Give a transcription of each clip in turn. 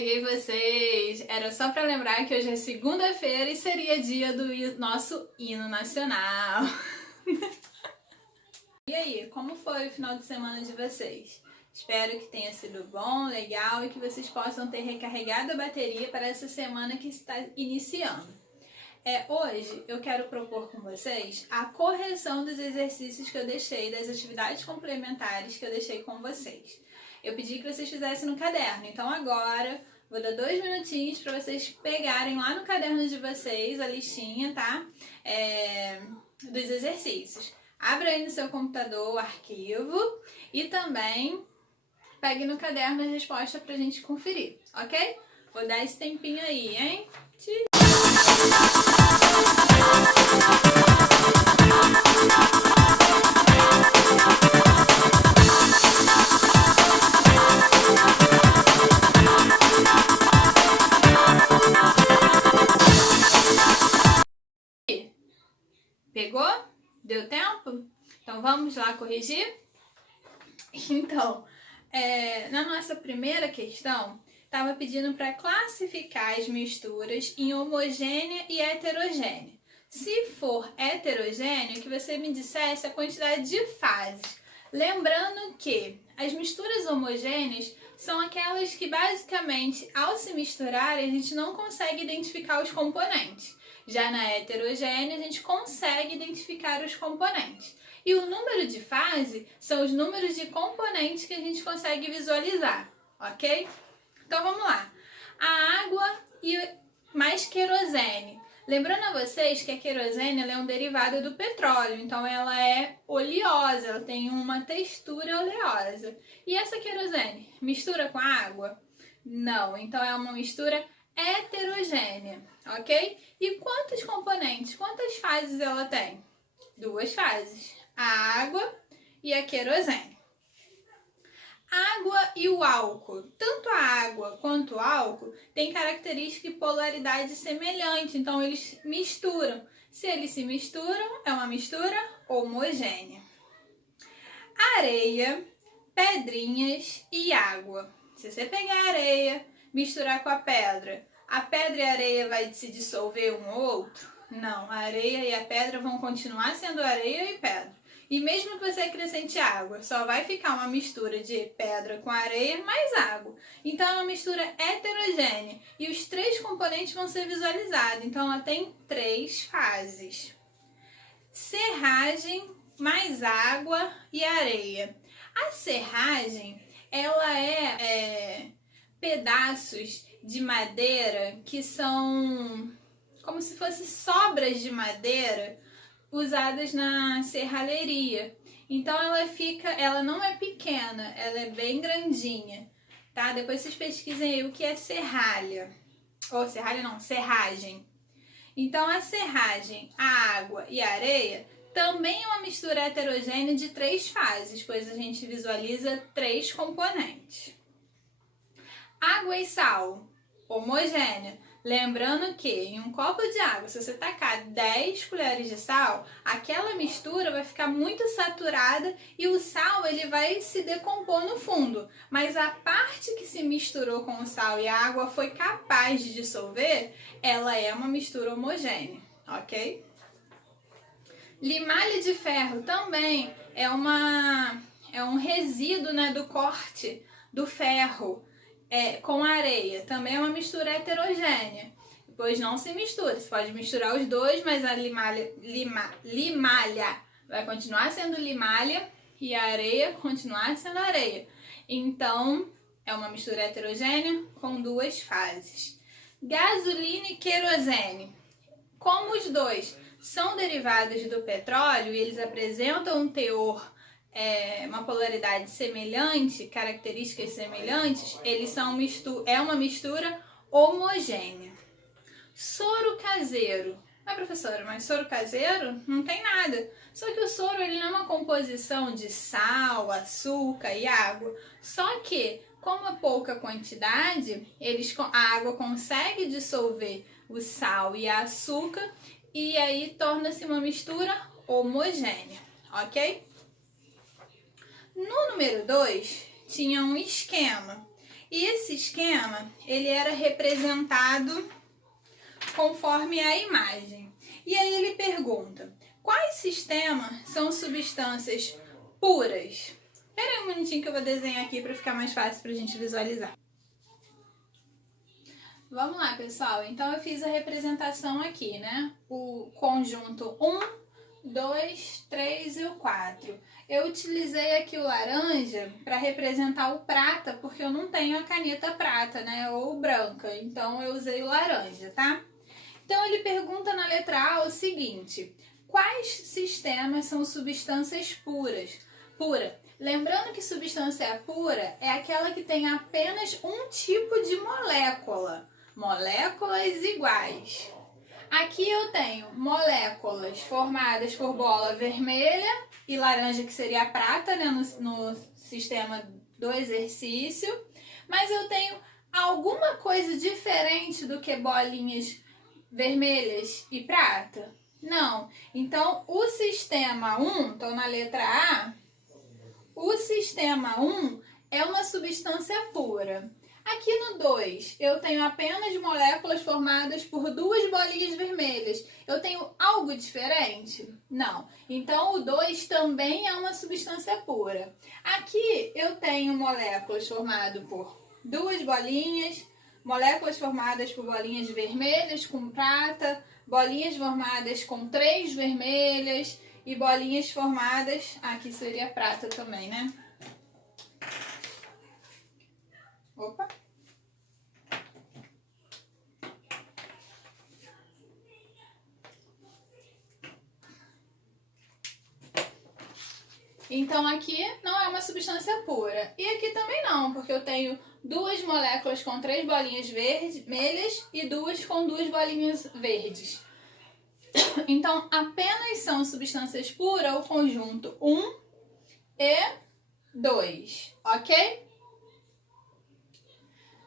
peguei vocês! Era só pra lembrar que hoje é segunda-feira e seria dia do nosso hino nacional. E aí, como foi o final de semana de vocês? Espero que tenha sido bom, legal e que vocês possam ter recarregado a bateria para essa semana que está iniciando. Hoje eu quero propor com vocês a correção dos exercícios que eu deixei, das atividades complementares que eu deixei com vocês. Eu pedi que vocês fizessem no caderno, então agora vou dar 2 minutinhos para vocês pegarem lá no caderno de vocês a listinha, tá? Dos exercícios. Abra aí no seu computador o arquivo e também pegue no caderno a resposta pra gente conferir, ok? Vou dar esse tempinho aí, hein? Pegou? Deu tempo? Então vamos lá corrigir? Então, na nossa primeira questão, estava pedindo para classificar as misturas em homogênea e heterogênea. Se for heterogêneo, que você me dissesse a quantidade de fases. Lembrando que as misturas homogêneas são aquelas que basicamente, ao se misturarem, a gente não consegue identificar os componentes. Já na heterogênea, a gente consegue identificar os componentes. E o número de fase são os números de componentes que a gente consegue visualizar, ok? Então vamos lá. A água e mais querosene. Lembrando a vocês que a querosene ela é um derivado do petróleo, então ela é oleosa, ela tem uma textura oleosa. E essa querosene mistura com a água? Não, então é uma mistura heterogênea, ok? E quantos componentes, quantas fases ela tem? 2 fases, a água e a querosene. Água e o álcool. Tanto a água quanto o álcool têm característica e polaridade semelhante, então eles misturam. Se eles se misturam, é uma mistura homogênea. Areia, pedrinhas e água. Se você pegar a areia, misturar com a pedra e a areia vai se dissolver um ou outro? Não, a areia e a pedra vão continuar sendo areia e pedra. E mesmo que você acrescente água, só vai ficar uma mistura de pedra com areia mais água. Então é uma mistura heterogênea e os 3 componentes vão ser visualizados. Então ela tem 3 fases. Serragem mais água e areia. A serragem, ela é pedaços de madeira que são como se fossem sobras de madeira usadas na serralheria. Então ela não é pequena, ela é bem grandinha, tá? Depois vocês pesquisem aí o que é serralha. Ou serralha não, serragem. Então a serragem, a água e a areia também é uma mistura heterogênea de 3 fases, pois a gente visualiza 3 componentes. Água e sal, homogênea. Lembrando que em um copo de água, se você tacar 10 colheres de sal, aquela mistura vai ficar muito saturada e o sal ele vai se decompor no fundo. Mas a parte que se misturou com o sal e a água foi capaz de dissolver, ela é uma mistura homogênea, ok? Limalha de ferro também é um resíduo, né, do corte do ferro. Com areia, também é uma mistura heterogênea, pois não se mistura, você pode misturar os dois, mas a limalha vai continuar sendo limalha e a areia continuar sendo areia. Então, é uma mistura heterogênea com 2 fases. Gasolina e querosene. Como os dois são derivados do petróleo e eles apresentam um teor uma polaridade semelhante, características semelhantes, eles são uma mistura homogênea. Soro caseiro. Professora, mas soro caseiro não tem nada. Só que o soro ele não é uma composição de sal, açúcar e água. Só que, como é pouca quantidade, a água consegue dissolver o sal e a açúcar e aí torna-se uma mistura homogênea, ok? No número 2, tinha um esquema. E esse esquema, ele era representado conforme a imagem. E aí ele pergunta, quais sistemas são substâncias puras? Espera aí um minutinho que eu vou desenhar aqui para ficar mais fácil para a gente visualizar. Vamos lá, pessoal. Então, eu fiz a representação aqui, né? O conjunto 1, 2, 3 e o 4. Eu utilizei aqui o laranja para representar o prata, porque eu não tenho a caneta prata, né? Ou branca. Então, eu usei o laranja, tá? Então, ele pergunta na letra A o seguinte: quais sistemas são substâncias puras? Pura. Lembrando que substância pura é aquela que tem apenas um tipo de molécula. Moléculas iguais. Aqui eu tenho moléculas formadas por bola vermelha e laranja, que seria a prata, né, no sistema do exercício. Mas eu tenho alguma coisa diferente do que bolinhas vermelhas e prata? Não. Então, o sistema 1, estou na letra A, o sistema 1 é uma substância pura. Aqui no 2, eu tenho apenas moléculas formadas por duas bolinhas vermelhas. Eu tenho algo diferente? Não. Então, o 2 também é uma substância pura. Aqui, eu tenho moléculas formadas por duas bolinhas, moléculas formadas por bolinhas vermelhas com prata, bolinhas formadas com 3 vermelhas e bolinhas formadas... Aqui seria prata também, né? Opa! Então aqui não é uma substância pura. E aqui também não, porque eu tenho duas moléculas com 3 bolinhas vermelhas e duas com 2 bolinhas verdes. Então apenas são substâncias puras o conjunto 1 e 2, ok?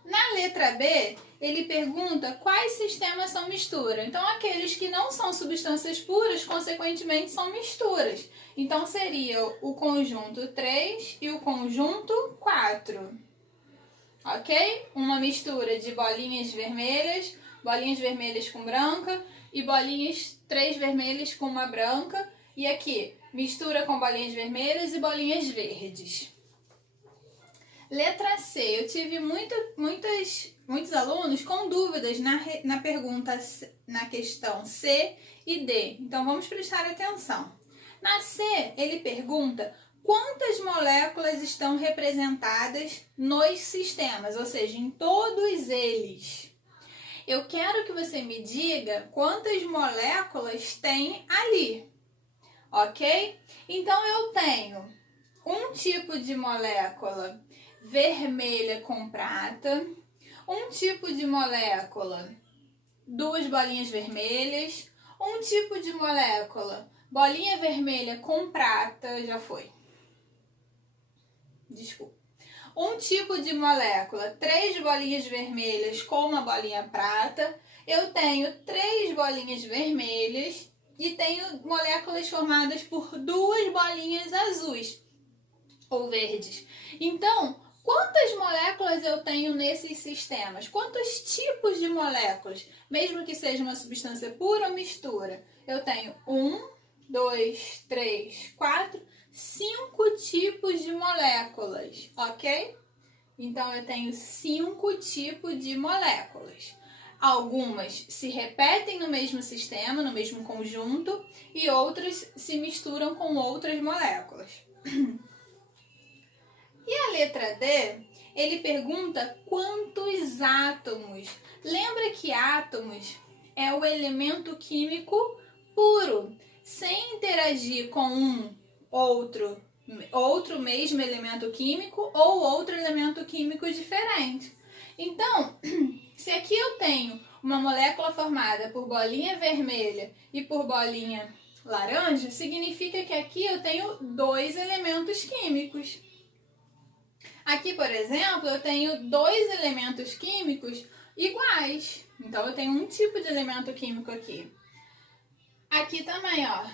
Na letra B, ele pergunta quais sistemas são mistura. Então, aqueles que não são substâncias puras, consequentemente, são misturas. Então, seria o conjunto 3 e o conjunto 4. Ok? Uma mistura de bolinhas vermelhas com branca e bolinhas 3 vermelhas com uma branca. E aqui, mistura com bolinhas vermelhas e bolinhas verdes. Letra C, eu tive muitos alunos com dúvidas na pergunta, na questão C e D. Então, vamos prestar atenção. Na C, ele pergunta quantas moléculas estão representadas nos sistemas, ou seja, em todos eles. Eu quero que você me diga quantas moléculas tem ali, ok? Então, eu tenho um tipo de molécula vermelha com prata, um tipo de molécula, 2 bolinhas vermelhas, um tipo de molécula, bolinha vermelha com prata, já foi. Desculpa. Um tipo de molécula, 3 bolinhas vermelhas com uma bolinha prata. Eu tenho 3 bolinhas vermelhas e tenho moléculas formadas por 2 bolinhas azuis ou verdes. Então, quantas moléculas eu tenho nesses sistemas? Quantos tipos de moléculas? Mesmo que seja uma substância pura ou mistura. Eu tenho 1, 2, 3, 4, 5 tipos de moléculas, ok? Então, eu tenho 5 tipos de moléculas. Algumas se repetem no mesmo sistema, no mesmo conjunto, e outras se misturam com outras moléculas. E a letra D, ele pergunta quantos átomos. Lembra que átomos é o elemento químico puro, sem interagir com outro mesmo elemento químico ou outro elemento químico diferente. Então, se aqui eu tenho uma molécula formada por bolinha vermelha e por bolinha laranja, significa que aqui eu tenho 2 elementos químicos. Aqui, por exemplo, eu tenho 2 elementos químicos iguais. Então, eu tenho um tipo de elemento químico aqui. Aqui também, ó,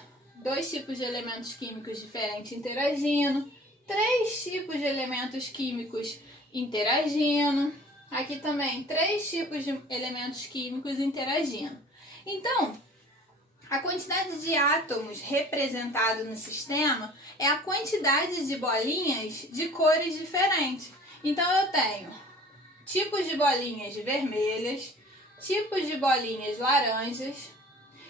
2 tipos de elementos químicos diferentes interagindo, 3 tipos de elementos químicos interagindo. Aqui também 3 tipos de elementos químicos interagindo. Então, a quantidade de átomos representado no sistema é a quantidade de bolinhas de cores diferentes. Então, eu tenho tipos de bolinhas vermelhas, tipos de bolinhas laranjas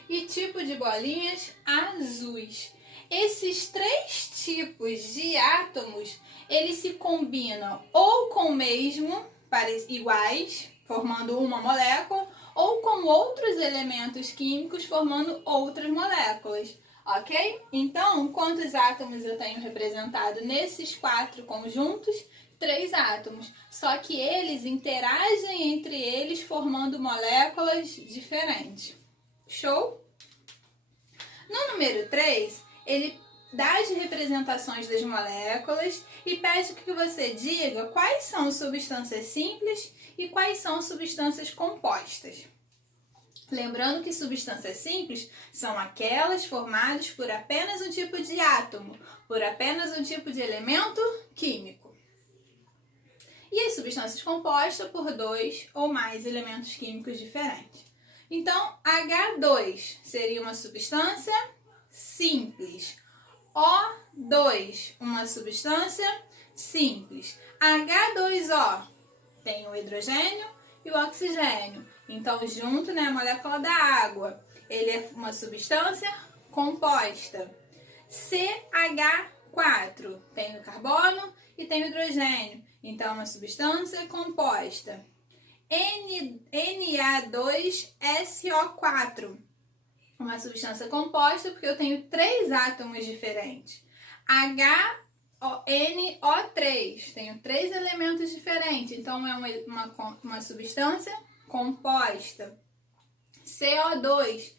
e tipo de bolinhas azuis. Esses 3 tipos de átomos, eles se combinam ou com o mesmo, iguais, formando uma molécula, ou com outros elementos químicos, formando outras moléculas, ok? Então, quantos átomos eu tenho representado nesses 4 conjuntos? 3 átomos, só que eles interagem entre eles formando moléculas diferentes. Show? No número 3, ele dá as representações das moléculas e pede que você diga quais são substâncias simples e quais são substâncias compostas. Lembrando que substâncias simples são aquelas formadas por apenas um tipo de átomo, por apenas um tipo de elemento químico. E as substâncias compostas por 2 ou mais elementos químicos diferentes. Então, H2 seria uma substância simples. O2, uma substância simples. H2O tem o hidrogênio e o oxigênio. Então, junto, né, a molécula da água, ele é uma substância composta. CH4 tem o carbono e tem o hidrogênio. Então, uma substância composta. Na2SO4, uma substância composta porque eu tenho 3 átomos diferentes. HNO3, tenho 3 elementos diferentes, então é uma substância composta. CO2,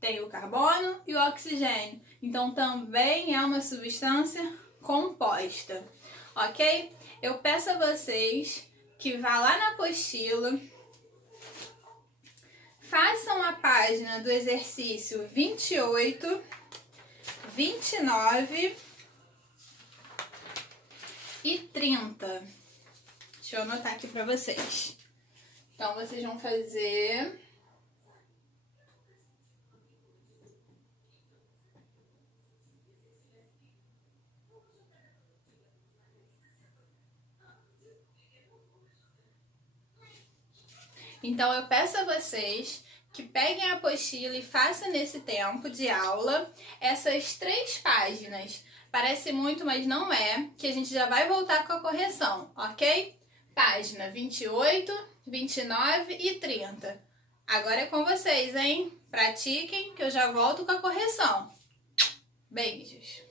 tem o carbono e o oxigênio, então também é uma substância composta, ok? Eu peço a vocês que vá lá na apostila, façam a página do exercício 28, 29 e 30. Deixa eu anotar aqui para vocês. Então, vocês vão fazer... Então, eu peço a vocês que peguem a apostila e façam nesse tempo de aula essas 3 páginas. Parece muito, mas não é, que a gente já vai voltar com a correção, ok? Página 28, 29 e 30. Agora é com vocês, hein? Pratiquem que eu já volto com a correção. Beijos!